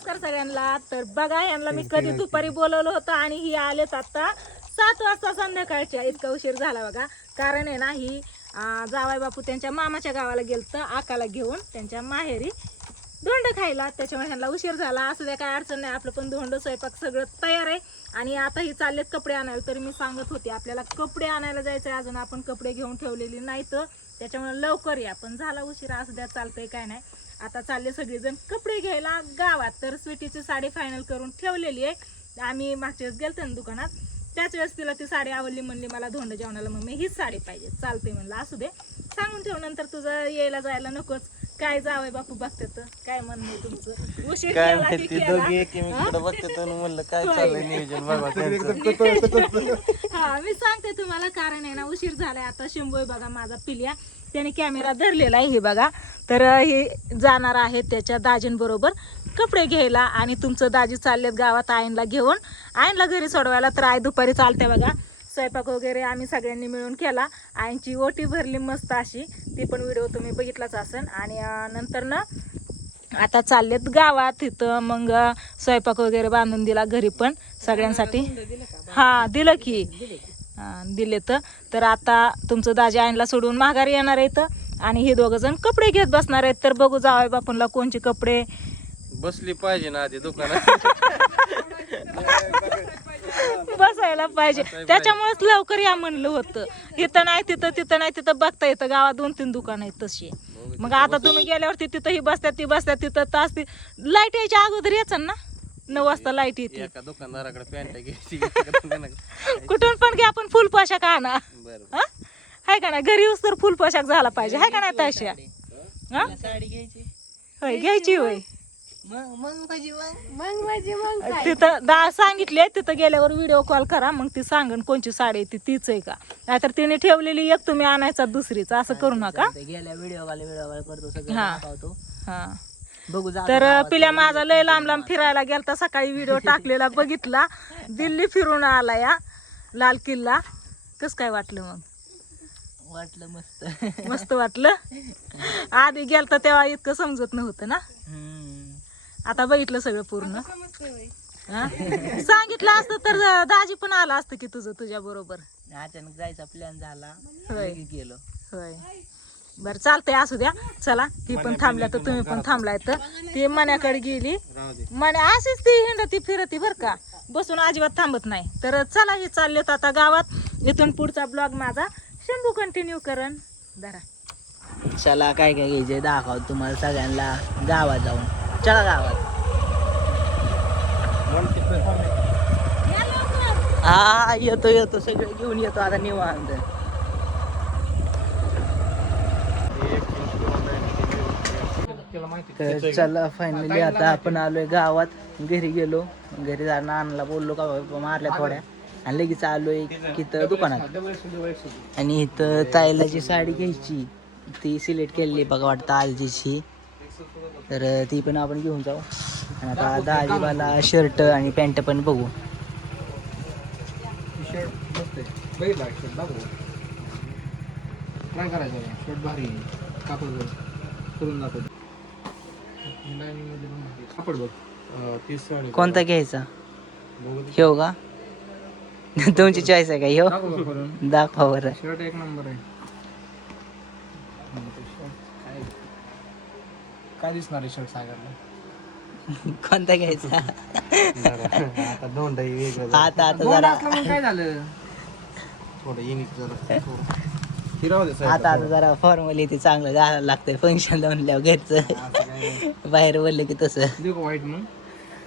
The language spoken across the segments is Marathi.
नमस्कार सगळ्यांना. तर बघा यांना मी कधी दुपारी बोलवलं होतं आणि ही आलेत आता 7 वाजता संध्याकाळच्या. इतका उशीर झाला बघा. कारण आहे ना ही जावाई बापू त्यांच्या मामाच्या गावाला गेलत आकाला घेऊन त्यांच्या माहेरी धोंड खायला, त्याच्यामुळे ह्यांना उशीर झाला. असं द्या काय अडचण नाही, आपलं पण धोंड स्वयंपाक सगळं तयार आहे. आणि आता ही चाललेत कपडे आणायला. तर मी सांगत होते आपल्याला कपडे आणायला जायचं आहे, अजून आपण कपडे घेऊन ठेवलेली नाही तर त्याच्यामुळे लवकर या. पण झाला उशीर, असं द्या चालतंय काय नाही. आता चालले सगळेजण कपडे घ्यायला गावात. तर स्वीटीची साडी फायनल करून ठेवलेली आहे. आम्ही मागच्या वेळेस गेलतो ना दुकानात, त्याच वेळेस तिला ती साडी आवडली, म्हणली मला धोंड जेवणाला मम्मी हीच साडी पाहिजे. चालते म्हणलं असू दे, सांगून ठेव, नंतर तुझं यायला जायला नकोच. काय जावंय बापू बघते तर काय म्हणणं तुमचं उशीर काय केला की माहिती केला. दोघी एकीमेकीकडे बघतात आणि म्हणलं काय चाललंय नियोजन बघा हा मी सांगते तुम्हाला, कारण आहे ना उशीर झालाय. आता शंभू बघा माझा पिल्या, त्याने कॅमेरा धरलेला आहे हे बघा. तर हे जाणार आहे त्याच्या दाजींबरोबर कपडे घ्यायला. आणि तुमचं दाजी चाललेत गावात आईनला घेऊन, आईनला घरी सोडवायला. तर आई दुपारी चालते बघा. स्वयंपाक वगैरे आम्ही सगळ्यांनी मिळून केला. आईंची ओटी भरली मस्त अशी, ती पण व्हिडिओ तुम्ही बघितलाच असेल. आणि नंतर ना आता चाललेत गावात. तिथं मग स्वयंपाक वगैरे बांधून दिला घरी पण सगळ्यांसाठी. हा दिलं की दिले. तर आता तुमचं दाजी आईनला सोडून माघारी येणार आहेत आणि हे दोघं जण कपडे घेत बसणार आहेत. तर बघू जावई बापूंला कोणचे कपडे बसली पाहिजे ना आधी दुकानात बसायला पाहिजे, त्याच्यामुळेच लवकर या म्हणलं होतं. इथं नाही तिथं, तिथं नाही तिथं बघता येतं. गावात 2-3 दुकान आहेत तशी. मग आता तुम्ही गेल्यावरती तिथं ही बसतात ती बसतात तिथं तास ती लाईट यायच्या अगोदर यायचं ना, 9 वाजता लाईट येते. एका दुकानदाराकडे पॅन्ट घ्यायची कुठून पण घ्या, आपण फुल पोशाख आणा. बरं हाय का नाही, घरी येऊस तर फुल पोशाख झाला पाहिजे. हाय का नाही तशा? साडी घ्यायची होय घ्यायची होय. मग तिथं सांगितले तिथं गेल्यावर व्हिडिओ कॉल करा, मग ती सांगन कोणची साडी आहे ती तीच आहे का. नाहीतर तिने ठेवलेली एक तुम्ही आणायचा दुसरीच, असं करू नका. गेल्या व्हिडिओ कॉल करतो सगळं हा. दाखवतो. हा बघू जा. तर पिल्या माझा लय लांब लांब फिरायला गेलता. सकाळी व्हिडिओ टाकलेला बघितला. दिल्ली फिरून आला या, लाल किल्ला. कस काय वाटलं मग? वाटलं मस्त. मस्त वाटलं. आधी गेलता तेव्हा इतकं समजत नव्हतं ना, आता बघितलं सगळं पूर्ण. हा? सांगितलं असतं तर दाजी पण आला असतं की तुझ्या बरोबर. अचानक जायचा प्लॅन झाला, होय. लगेच गेलो. होय बर चालतंय, असू द्या. चला ती पण थांबल्या तर तुम्ही पण थांबलाय. तर ती मण्याकडे गेली. मण्या अशीच ती हिंडती फिरती बर का, बसून अजिबात थांबत नाही. तर चला हे चाललेत आता गावात. इथून पुढचा ब्लॉग माझा शंभू कंटिन्यू करण. धरा चला काय काय घ्यायचंय दाखव तुम्हाला सगळ्यांना गावात जाऊन. चला गावात. हा येतो सगळं घेऊन येतो आता निवांत. तर चला फायनली आता आपण आलोय गावात. घरी गेलो, घरी जाणं आणला बोललो का मारल्या थोड्या आणि लगेच आलोय तिथं दुकानात. आणि इथं ताईलाची साडी घ्यायची, ती सिलेक्ट केलेली बघा वाटतं आलजीची. तर ती पण आपण घेऊन जाऊ. आणि आता दाजीबाला शर्ट आणि पॅन्ट पण बघू. कोणता घ्यायचा? ह्यो का? तुमची चॉईस आहे का ह्यो? दाखवा बरं. शर्ट एक नंबर आहे. काय दिसणार आहे शर्ट सागरला? कोणता घ्यायचा? आता धोंडही वेगळं आता जरा मग काय झालं? थोडं युनिक जरा आता जरा फॉर्मॅलिटी चांगलं घालायला लागतंय. फंक्शन लावून घरचं बाहेर बोललं की तसं. देऊ का व्हाईट मग?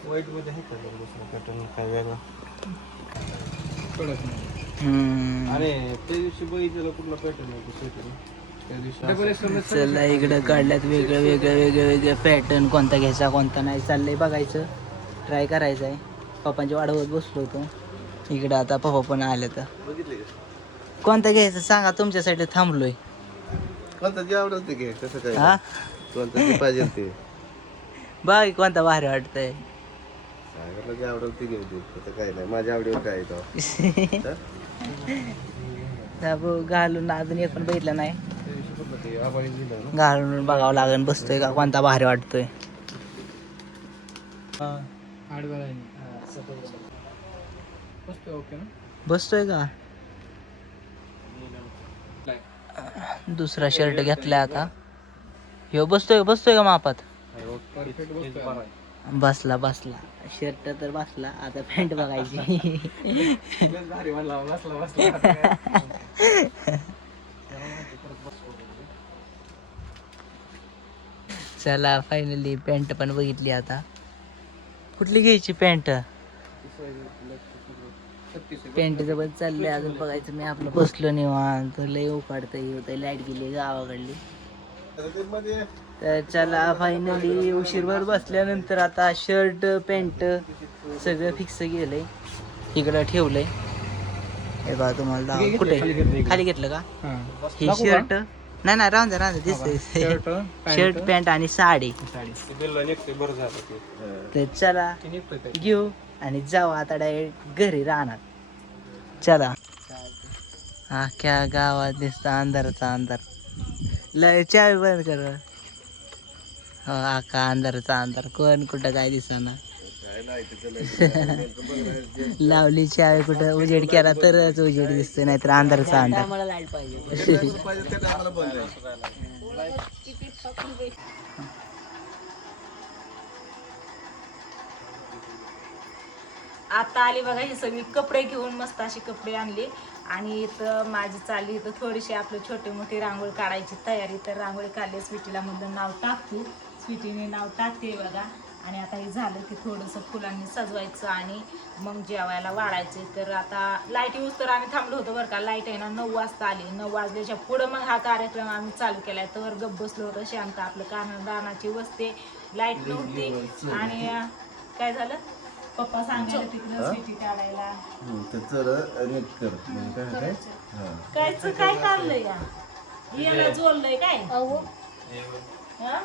वाईट मध्ये आहे का दुसरं पॅटर्न काय वेगळं? कडक नाही. अरे त्या दिवशी बघितलेलं कुठला पॅटर्न आहे त्या दिवशी चला इकडं काढल्यात वेगळं पॅटर्न. कोणता घ्यायचा कोणता नाही चाललंय बघायचं, ट्राय करायचं आहे. पप्पांच्या वाढवत बसलो होतो इकडं. आता पप्पा पण आले. तर बघितले कोणता घ्यायचं सांगा, तुमच्यासाठी थांबलोय. कोणता जे आवडेल ते घे, कसं काय हा कोणता जे पाहिजे ते बघ कोणता भारी वाटतंय. सागरला जे आवडेल ते घेऊ दे, तसं काय नाही. माझ्या आवडीवर काय येतो घालून अजून एक पण बघितलं नाही. घालून बघावं लागेल बसतोय का कोणता भारी वाटतोय. आडव्या लाईनी. बसतोय ओके ना. बसतोय का? दुसरा शर्ट घेतलाय आता. ह्यो बसतोय का मापात? परफेक्ट बसतोय. बसला शर्ट तर बसला, आता पॅन्ट बघायची. भारी म्हणला बसला. चला फायनली पॅन्ट पण बघितली आता. कुठली घ्यायची पॅन्ट? पॅन्टचं पण चाललंय अजून बघायचं. मी आपलं बसलो निवांत, लय उकाडतंय, लाईट गेली गावाकडली. तर चला फायनली उशीरभर बसल्यानंतर आता शर्ट पॅन्ट सगळं फिक्स केलंय, इकडं ठेवलंय. हे बघा तुम्हाला दाखव. कुठे खाली घेतलं का? ही शर्ट नाही राहून द्या दिसतंय. शर्ट पॅन्ट आणि साडी. तर चला घेऊ आणि जाऊ आता डायरेक्ट घरी राहणार. चला. अख्ख्या गावात दिसतं अंधाराचा अंधार. लय चावी बंद कर. हो अख्खा अंधाराचा अंधार, कोण कुठं काय दिसना. लावली चावी, कुठं उजेड केला तरच उजेड दिसतोय, नाहीतर अंधाराचा अंधार. मला लाईट पाहिजे. आता आली बघा ही सगळी कपडे घेऊन, मस्त अशी कपडे आणली. आणि इथं माझी चालली इथं थोडीशी आपली छोटी मोठी रांगोळी काढायची तयारी. तर रांगोळी काढली, स्वीटीला मधलं नाव टाकतो. स्वीटीने नाव टाकते बघा. आणि आता हे झालं की थोडंसं फुलांनी सजवायचं आणि मग जेवायला वाढायचं. तर आता लाईट येऊस तर आम्ही थांबलो होतो बरं का. लाईट आहे ना 9 वाजता आली. 9 वाजल्याच्या पुढं मग हा कार्यक्रम आम्ही चालू केलाय. तर गप्प बसलो होतो शांत, आपलं कानाची वस्ते. लाईट नव्हती आणि काय झालं, पप्पा सांगायला तिकडं स्वीटी काढायला. कायच काय काढलंय या याला जोडलंय काय? हा?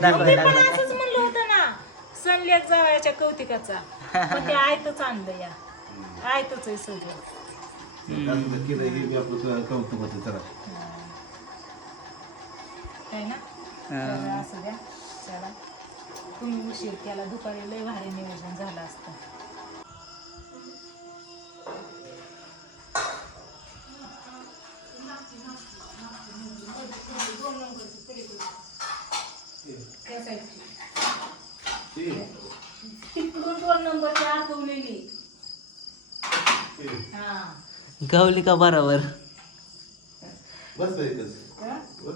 दाखवायला पण असंच म्हणलं होतं ना, सणलेख जावयाच्या कौतिकाचा. पण ते आयतच आणलं या, आयतच आहे सगळं. काय ना. तर असं द्या. चला तुम्ही उशीर केला, दुपारी लय भारी नियोजन झालं असतं. तिकडून 2 नंबरची आठवलेली. गावली का बरोबर?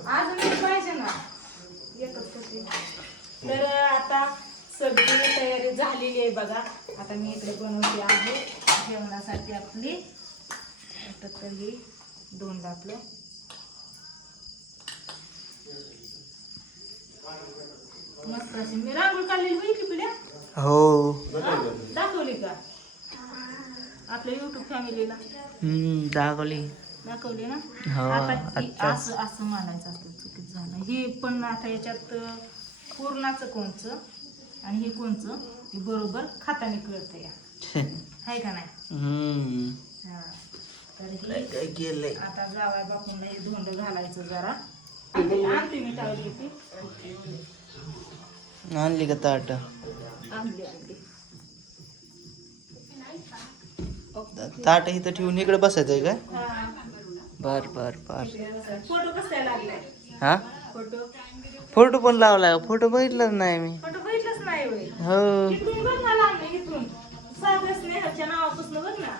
अजून एक पाहिजे ना, एकच होती. तर आता सगळी तयारी झालेली आहे बघा. आता मी इकडे बनवते आहे जेवणासाठी आपली. आता तरी 2 आपलं मस्त अशी मी रांगोळी काढलेली बघितली पिढ्या. हो दाखवली का आपल्या युट्यूब फॅमिलीला? दाखवली ना. हो, आता असं असं म्हणायचं असतं, चुकीच झालं हे. पण आता याच्यात पूर्णाचं कोणचं आणि हे कोणचं हे बरोबर खाताने कळतं या. आहे का नाही? हा. तर हे आता जावया बापूंना हे धोंड घालायचं जरा. आणते मी टाळी घेते. आणली का ताट? आणली. ताट इथं ठेवून इकडे बसायचंय काय? हा. बर. फोटो कसा लागलाय? हा, फोटो पण लावलाय. फोटो बघितलाच नाही मी. फोटो बघितलंच नाही होय. हो. इथून बघ ना, लागलं इथून सागर स्नेहाच्या नावापासून बघ ना.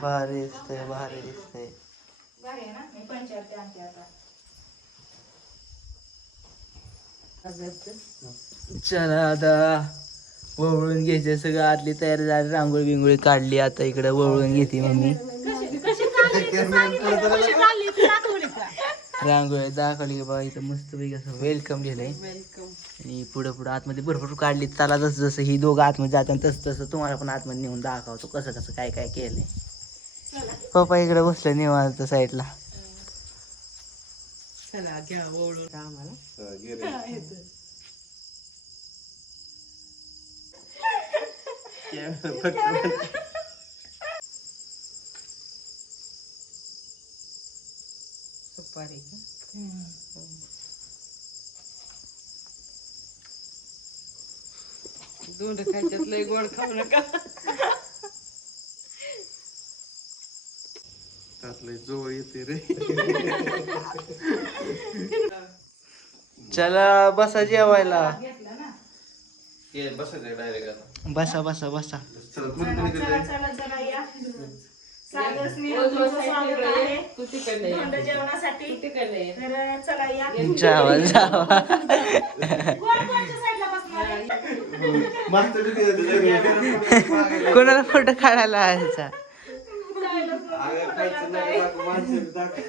भारी दिसतंय. भारी आहे ना. मी पंचायत आणते आता. चला आता वळून घ्यायचं सगळं. आतली तयारी झाली, रांगोळी बिंगोळी काढली. आता इकडे वळून घेते मम्मी. रांगोळी दाखवली बा. इथं मस्त पैकी असं वेलकम लिहिलंय. आणि पुढं आतमध्ये भरपूर काढली. त्याला जसं ही दोघं आतमध्ये जातात तसं तुम्हाला पण आतमध्ये नेऊन दाखवतो कसं काय केलंय. पप्पा इकडे बसलं निवांत साईडला. चला घ्या ओळून आम्हाला. दुपारी दोंड खायच्यात लय गोड खाऊ नका. त्यातलं जवळ येते रे. चला बसा जेवायला. ये बसायचं डायरेक्ट आता. बसा बसा बसा. चला कोणी कोणी चला करतंय? चला चला या. सागर स्नेह तुमचं स्वागत आहे तू तिकडे धोंड जेवणासाठी. तिकडे तर चला या. जावा जावा. कोण कोणच्या साईडला बसणार आहे? मास्तर किती आहे सगळे? कोणाला फोटो काढायला यायचा? अगं, खायचं नाही, दाखव, माणसं दाखव.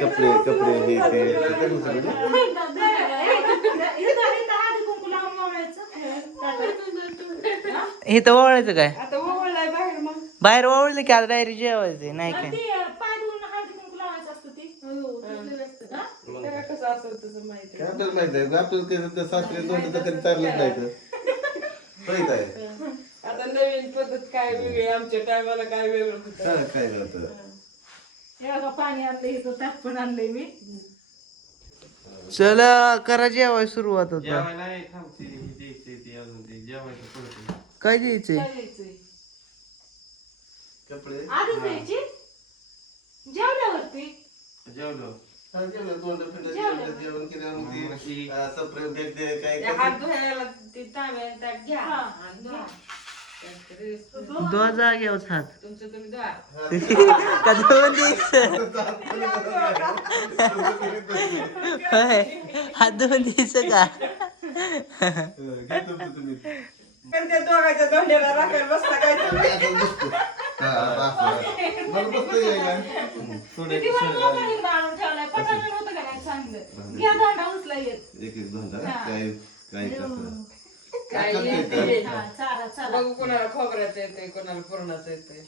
कपडे कपडे हे ते करू सगळं. इथं ओवाळायचं काय? आता ओवळलाय बाहेर मग. बाहेर ओवाळलं की आता डायरेक्ट जेवायचं नाही काय? त्याला कसं असं तसं माहिती. काय आपल्याला माहित आहे आपल्याला कसं तर सासरे दोन तर कधी चाललंच नाही तर माहित आहे. आता नवीन पद्धत काय वेगळी, आमच्या टायमाला काय वेगळं होतं. काय नव्हतं. पाणी आणलंय इथं ताप पण आणलंय मी. चला करा जेवाय सुरुवात होता. जेवायला नाही थांबते द्यायचंय ते अजून ते जेवायचं पुढे काय द्यायचंय? काय द्यायचंय? कपडे आधीच द्यायची जेवल्यावरती. जेवलो जेवलं तोंड फिरलं जेवलं जेवण केल्यावर ती सप्रेम भेट दे काय त्या हात धुवायला ते तांब्या ताट घ्या हा. आणि धुवा. दोन जागेवर हात. तुमचं तुम्ही धुवा. का दोन द्यायचं? होय. हात दोन द्यायचं का? घेतो तुम्ही पण त्या दोघांच्या दोंड्याला राखायला बसता काय तुम्ही? असं बसतो. मला बसतो यायला. थोडे किती वेळ मोबाईल इकडं आणून ठेवलाय? पटापट होतं का नाही चांगलं? घ्या दांडा उचला येत. एक एक धंदा काय काय कसं काय येते? हा, चारा चारा. बघू कोणाला खोबऱ्याचं येतंय, कोणाला पुरणाचं येतंय.